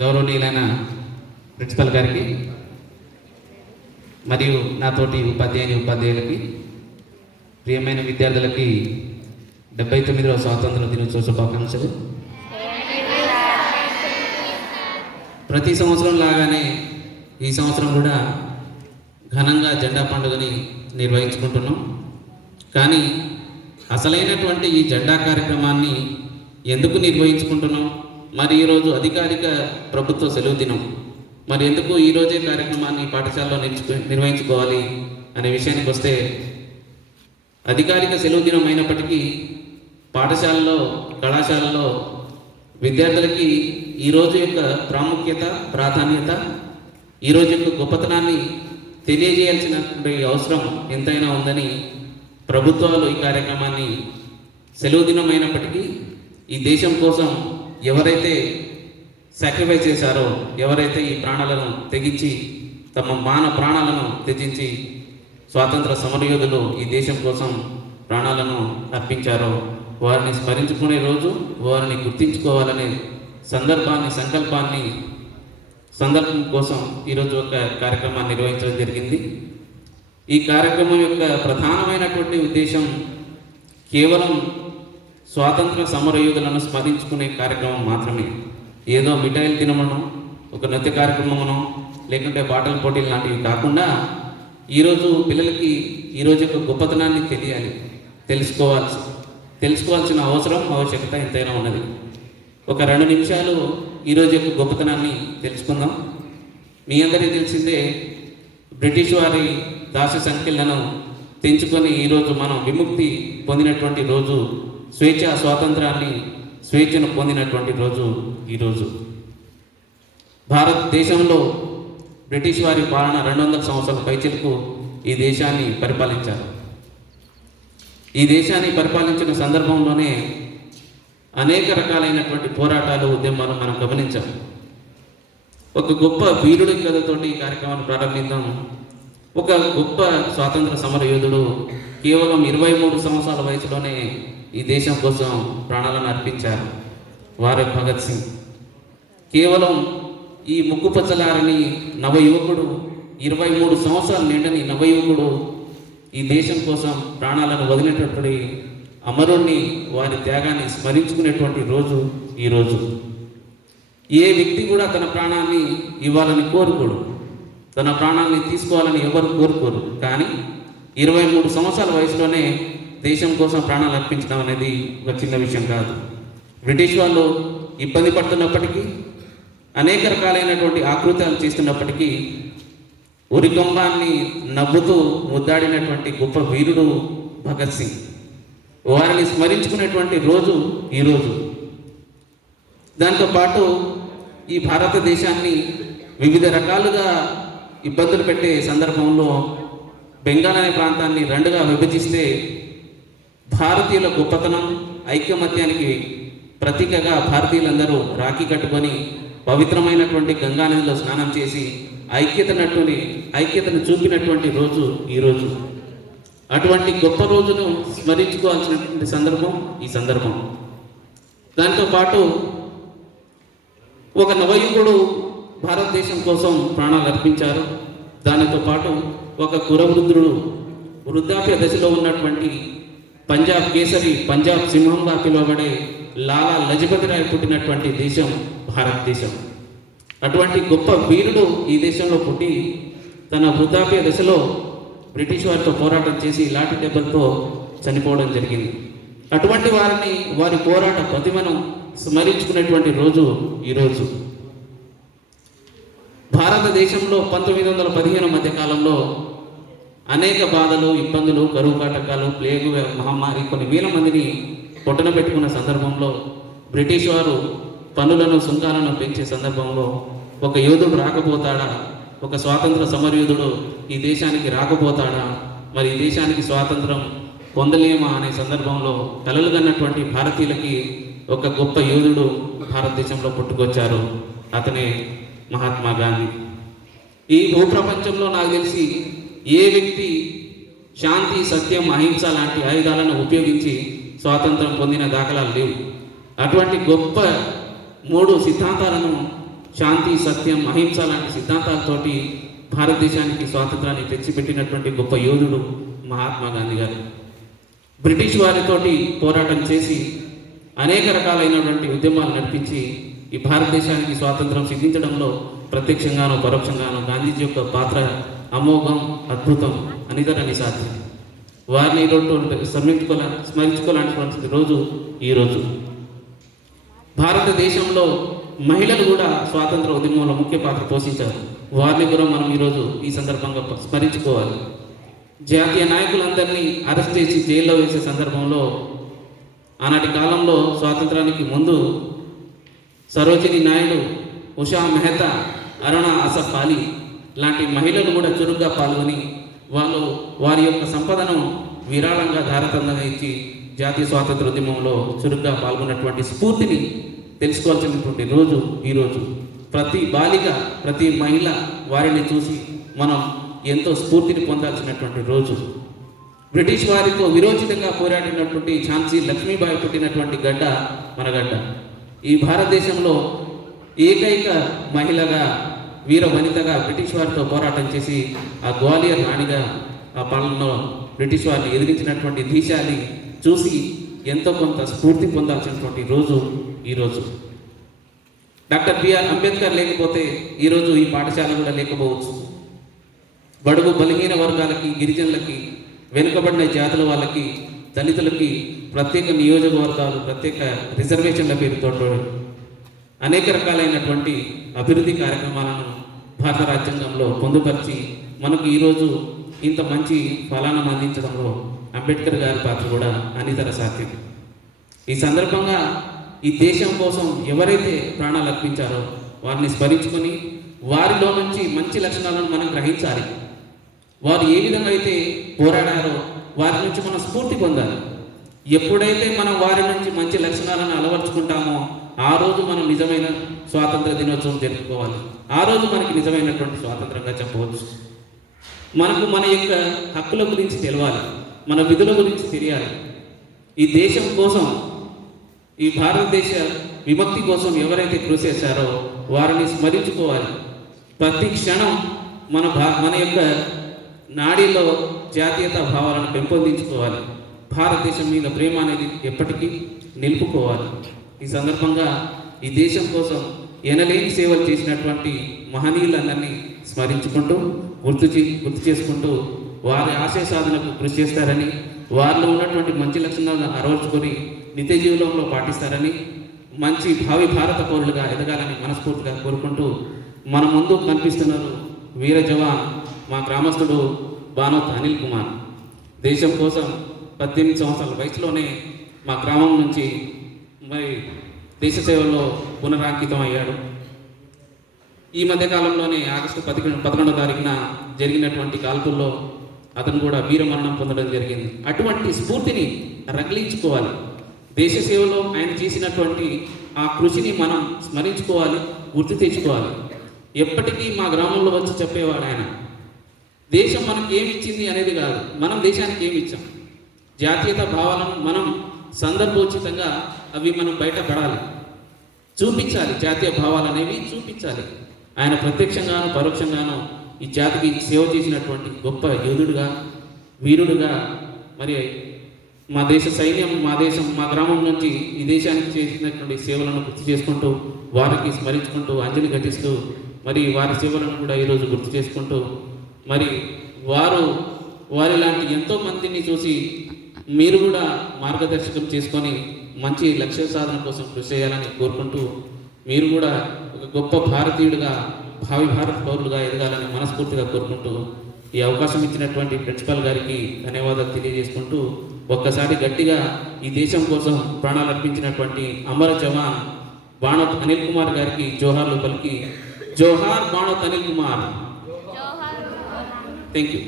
గౌరవనీయులైన ప్రిన్సిపల్ గారికి మరియు నాతోటి ఉపాధ్యాయులకి, ప్రియమైన విద్యార్థులకి 79వ స్వాతంత్ర దినోత్సవ శుభాకాంక్షలు. ప్రతి సంవత్సరం లాగానే ఈ సంవత్సరం కూడా ఘనంగా జెండా పండుగని నిర్వహించుకుంటున్నాం. కానీ అసలైనటువంటి ఈ జెండా కార్యక్రమాన్ని ఎందుకు నిర్వహించుకుంటున్నాం? మరి ఈరోజు అధికారిక ప్రభుత్వ సెలవు దినం, మరి ఎందుకు ఈరోజే కార్యక్రమాన్ని పాఠశాలలో నిర్వహించుకోవాలి అనే విషయానికి వస్తే, అధికారిక సెలవు దినం అయినప్పటికీ పాఠశాలలో, కళాశాలలో విద్యార్థులకి ఈరోజు యొక్క ప్రాముఖ్యత, ప్రాధాన్యత, ఈరోజు యొక్క గొప్పతనాన్ని తెలియజేయాల్సినటువంటి అవసరం ఎంతైనా ఉందని ప్రభుత్వాలు ఈ కార్యక్రమాన్ని సెలవు దినం అయినప్పటికీ ఈ దేశం కోసం ఎవరైతే సాక్రిఫైస్ చేశారో, ఎవరైతే ఈ ప్రాణాలను తెగించి తమ ప్రాణాలను త్యజించి స్వాతంత్ర సమరయోధులు ఈ దేశం కోసం ప్రాణాలను అర్పించారో వారిని స్మరించుకునే రోజు, వారిని గుర్తించుకోవాలనే సందర్భం కోసం ఈరోజు ఒక కార్యక్రమాన్ని నిర్వహించడం జరిగింది. ఈ కార్యక్రమం యొక్క ప్రధానమైనటువంటి ఉద్దేశం కేవలం స్వాతంత్ర సమరయోధులను స్మరించుకునే కార్యక్రమం మాత్రమే. ఏదో మిఠాయిలు తినమనో, ఒక నృత్య కార్యక్రమమనో, లేకుంటే పాటల పోటీలు లాంటివి కాకుండా ఈరోజు పిల్లలకి ఈరోజు యొక్క గొప్పతనాన్ని తెలుసుకోవాల్సిన ఆవశ్యకత ఎంతైనా ఉన్నది. ఒక 2 నిమిషాలు ఈరోజు యొక్క గొప్పతనాన్ని తెలుసుకుందాం. మీ అందరికీ తెలిసిందే, బ్రిటిష్ వారి దాస్య సంఖ్యలను తెంచుకొని ఈరోజు మనం విముక్తి పొందినటువంటి రోజు, స్వేచ్ఛను పొందినటువంటి రోజు ఈరోజు. భారతదేశంలో బ్రిటిష్ వారి పాలన 200 సంవత్సరాల పైచిలకు ఈ దేశాన్ని పరిపాలించారు. ఈ దేశాన్ని పరిపాలించిన సందర్భంలోనే అనేక రకాలైనటువంటి పోరాటాలు, ఉద్యమాలు మనం గమనించాం. ఒక గొప్ప వీరుడి కథతోటి ఈ కార్యక్రమాన్ని ప్రారంభిద్దాం. ఒక గొప్ప స్వాతంత్ర సమర యోధుడు కేవలం 23 సంవత్సరాల వయసులోనే ఈ దేశం కోసం ప్రాణాలను అర్పించారు. వారే భగత్ సింగ్. కేవలం ఈ ముక్కుపచ్చలారని నవయువకుడు, 23 సంవత్సరాలు నిండని నవయువకుడు ఈ దేశం కోసం ప్రాణాలను వదిలినటువంటి అమరుణ్ణి, వారి త్యాగాన్ని స్మరించుకునేటువంటి రోజు ఈరోజు. ఏ వ్యక్తి కూడా తన ప్రాణాన్ని ఇవ్వాలని కోరుకోడు, తన ప్రాణాన్ని తీసుకోవాలని ఎవరు కోరుకోరు. కానీ 23 సంవత్సరాల వయసులోనే దేశం కోసం ప్రాణాలు అర్పించడం అనేది ఒక చిన్న విషయం కాదు. బ్రిటిష్ వాళ్ళు ఇబ్బంది పడుతున్నప్పటికీ, అనేక రకాలైనటువంటి ఆకృతాలు చేస్తున్నప్పటికీ ఉరికంబాన్ని నవ్వుతూ ముద్దాడినటువంటి గొప్ప వీరుడు భగత్ సింగ్. వారిని స్మరించుకునేటువంటి రోజు ఈరోజు. దాంతోపాటు ఈ భారతదేశాన్ని వివిధ రకాలుగా ఇబ్బందులు పెట్టే సందర్భంలో బెంగాల్ అనే ప్రాంతాన్ని 2గా విభజిస్తే భారతీయుల గొప్పతనం, ఐకమత్యానికి ప్రతీకగా భారతీయులందరూ రాఖీ కట్టుకొని పవిత్రమైనటువంటి గంగానదిలో స్నానం చేసి ఐక్యతను చూపినటువంటి రోజు ఈరోజు. అటువంటి గొప్ప రోజును స్మరించుకోవాల్సినటువంటి ఈ సందర్భం. దాంతోపాటు ఒక నవయుగుడు భారతదేశం కోసం ప్రాణాలు అర్పించారు. దానితో పాటు ఒక కురవృద్ధుడు, వృద్ధాప్య దశలో ఉన్నటువంటి పంజాబ్ కేసరి, పంజాబ్ సింహంగా పిలువబడే లాలా లజపతి రాయ్ పుట్టినటువంటి దేశం భారతదేశం. అటువంటి గొప్ప వీరుడు ఈ దేశంలో పుట్టి తన వృద్ధాప్య దశలో బ్రిటిష్ వారితో పోరాటం చేసి లాఠీ దెబ్బలతో చనిపోవడం జరిగింది. అటువంటి వారి పోరాట ప్రతిమను స్మరించుకునేటువంటి రోజు ఈరోజు. భారతదేశంలో 1915 మధ్య కాలంలో అనేక బాధలు, ఇబ్బందులు, కరువు కాటకాలు, ప్లేగు మహమ్మారి కొన్ని వేల మందిని పొట్టన పెట్టుకున్న సందర్భంలో బ్రిటిష్ వారు పన్నులను, సుంకాలను పెంచే సందర్భంలో ఒక యోధుడు రాకపోతాడా, ఒక స్వాతంత్ర సమరయోధుడు ఈ దేశానికి రాకపోతాడా, మరి ఈ దేశానికి స్వాతంత్రం పొందలేమా అనే సందర్భంలో కలలు కన్నటువంటి భారతీయులకి ఒక గొప్ప యోధుడు భారతదేశంలో పుట్టుకొచ్చారు. అతనే మహాత్మా గాంధీ. ఈ భూప్రపంచంలో నాకు తెలిసి ఏ వ్యక్తి శాంతి, సత్యం, అహింస లాంటి ఆయుధాలను ఉపయోగించి స్వాతంత్రం పొందిన దాఖలాలు లేవు. అటువంటి గొప్ప 3 సిద్ధాంతాలను శాంతి, సత్యం, అహింస లాంటి సిద్ధాంతాలతోటి భారతదేశానికి స్వాతంత్రాన్ని తెచ్చిపెట్టినటువంటి గొప్ప యోధుడు మహాత్మా గాంధీ గారు. బ్రిటిష్ వారితోటి పోరాటం చేసి అనేక రకాలైనటువంటి ఉద్యమాలు నడిపించి ఈ భారతదేశానికి స్వాతంత్రం సిద్ధించడంలో ప్రత్యక్షంగానో పరోక్షంగానో గాంధీజీ యొక్క పాత్ర అమోఘం, అద్భుతం, అనితరని సాధ్యం. వారిని స్మరించుకోవాలనేటువంటి రోజు ఈరోజు. భారతదేశంలో మహిళలు కూడా స్వాతంత్ర ఉద్యమంలో ముఖ్య పాత్ర పోషించారు. వారిని కూడా మనం ఈరోజు ఈ సందర్భంగా స్మరించుకోవాలి. జాతీయ నాయకులందరినీ అరెస్ట్ చేసి జైల్లో వేసే సందర్భంలో ఆనాటి కాలంలో స్వాతంత్రానికి ముందు సరోజిని నాయుడు, ఉషా మెహతా, అరుణా అసఫ్ అలీ లాంటి మహిళలు కూడా చురుగ్గా పాల్గొని వాళ్ళు వారి యొక్క సంపదను విరాళంగా ధారతంగా ఇచ్చి జాతీయ స్వాతంత్ర ఉద్యమంలో చురుగ్గా పాల్గొన్నటువంటి స్ఫూర్తిని తెలుసుకోవాల్సినటువంటి రోజు ఈరోజు. ప్రతి బాలిక, ప్రతి మహిళ వారిని చూసి మనం ఎంతో స్ఫూర్తిని పొందాల్సినటువంటి రోజు. బ్రిటిష్ వారితో విరోచితంగా పోరాడినటువంటి ఝాన్సీ లక్ష్మీబాయి పుట్టినటువంటి గడ్డ మన గడ్డ. ఈ భారతదేశంలో ఏకైక మహిళగా, వీర వనితగా బ్రిటిష్ వారితో పోరాటం చేసి ఆ గ్వాలియర్ రాణిగా ఆ పాలనలో బ్రిటిష్ వారిని ఎదిరించినటువంటి దేశాన్ని చూసి ఎంతో కొంత స్ఫూర్తి పొందాల్సినటువంటి రోజు ఈరోజు. డాక్టర్ బిఆర్ అంబేద్కర్ లేకపోతే ఈరోజు ఈ పాఠశాల కూడా లేకపోవచ్చు. బడుగు బలహీన వర్గాలకి, గిరిజనులకి, వెనుకబడిన జాతుల వాళ్ళకి, దళితులకి ప్రత్యేక నియోజకవర్గాలు, ప్రత్యేక రిజర్వేషన్ల పేరుతో అనేక రకాలైనటువంటి అభివృద్ధి కార్యక్రమాలను భారత రాజ్యాంగంలో పొందుపరిచి మనకు ఈరోజు ఇంత మంచి ఫలాలను అందించడంలో అంబేద్కర్ గారి పాత్ర కూడా అనితర సాధ్యం. ఈ సందర్భంగా ఈ దేశం కోసం ఎవరైతే ప్రాణాలు అర్పించారో వారిని స్మరించుకొని వారిలో నుంచి మంచి లక్షణాలను మనం గ్రహించాలి. వారు ఏ విధంగా అయితే పోరాడారో వారి నుంచి మనం స్ఫూర్తి పొందాలి. ఎప్పుడైతే మనం వారి నుంచి మంచి లక్షణాలను అలవర్చుకుంటామో ఆ రోజు మనం నిజమైన స్వాతంత్ర దినోత్సవం జరుపుకోవాలి. ఆ రోజు మనకి నిజమైనటువంటి స్వాతంత్రంగా చెప్పవచ్చు. మనకు మన యొక్క హక్కుల గురించి తెలవాలి, మన విధుల గురించి తెలియాలి. ఈ దేశం కోసం, ఈ భారతదేశ విముక్తి కోసం ఎవరైతే కృషి చేశారో వారిని స్మరించుకోవాలి. ప్రతి క్షణం మన యొక్క నాడీలో జాతీయతా భావాలను పెంపొందించుకోవాలి. భారతదేశం మీద ప్రేమ అనేది ఎప్పటికీ నిలుపుకోవాలి. ఈ సందర్భంగా ఈ దేశం కోసం ఎనలేని సేవలు చేసినటువంటి మహనీయులందరినీ స్మరించుకుంటూ గుర్తు చేసుకుంటూ వారి ఆశయ సాధనకు కృషి చేస్తారని, వారిలో ఉన్నటువంటి మంచి లక్షణాలను అరవర్చుకొని నిత్య జీవితంలో పాటిస్తారని, మంచి భావి భారత పౌరులుగా ఎదగాలని మనస్ఫూర్తిగా కోరుకుంటూ మన ముందు కనిపిస్తున్నారు వీర జవాన్ మా గ్రామస్తుడు బానోత్ అనిల్ కుమార్. దేశం కోసం 18 సంవత్సరాల వయసులోనే మా గ్రామం నుంచి మరి దేశ సేవల్లో పునరాంకితం అయ్యాడు. ఈ మధ్యకాలంలోనే ఆగస్టు 11వ తారీఖున జరిగినటువంటి కాల్పుల్లో అతను కూడా వీరమరణం పొందడం జరిగింది. అటువంటి స్ఫూర్తిని రగిలించుకోవాలి. దేశ సేవలో ఆయన చేసినటువంటి ఆ కృషిని మనం స్మరించుకోవాలి, గుర్తు తెచ్చుకోవాలి. ఎప్పటికీ మా గ్రామంలో వచ్చి చెప్పేవాడు ఆయన, దేశం మనకి ఏమి ఇచ్చింది అనేది కాదు, మనం దేశానికి ఏమి ఇచ్చాం. జాతీయత భావాలను మనం సందర్భోచితంగా అవి మనం బయటపడాలి, చూపించాలి. జాతీయ భావాలు అనేవి చూపించాలి. ఆయన ప్రత్యక్షంగాను పరోక్షంగాను ఈ జాతికి సేవ చేసినటువంటి గొప్ప యోధుడుగా, వీరుడుగా, మరి మా దేశ సైన్యం, మా గ్రామం నుంచి ఈ దేశానికి చేసినటువంటి సేవలను గుర్తు చేసుకుంటూ, వారికి స్మరించుకుంటూ, అంజలి ఘటిస్తూ, మరి వారి సేవలను కూడా ఈరోజు గుర్తు చేసుకుంటూ, మరి వారి లాంటి ఎంతో మందిని చూసి మీరు కూడా మార్గదర్శకం చేసుకొని మంచి లక్ష్య సాధన కోసం కృషి చేయాలని కోరుకుంటూ, మీరు కూడా ఒక గొప్ప భారతీయుడిగా, భావి భారత పౌరులుగా ఎదగాలని మనస్ఫూర్తిగా కోరుకుంటూ, ఈ అవకాశం ఇచ్చినటువంటి ప్రిన్సిపాల్ గారికి ధన్యవాదాలు తెలియజేసుకుంటూ, ఒక్కసారి గట్టిగా ఈ దేశం కోసం ప్రాణాలు అర్పించినటువంటి అమర జవాన్ బాణోత్ అనిల్ కుమార్ గారికి జోహార్లు పలికి, జోహార్ బాణోత్ అనిల్ కుమార్. Thank you.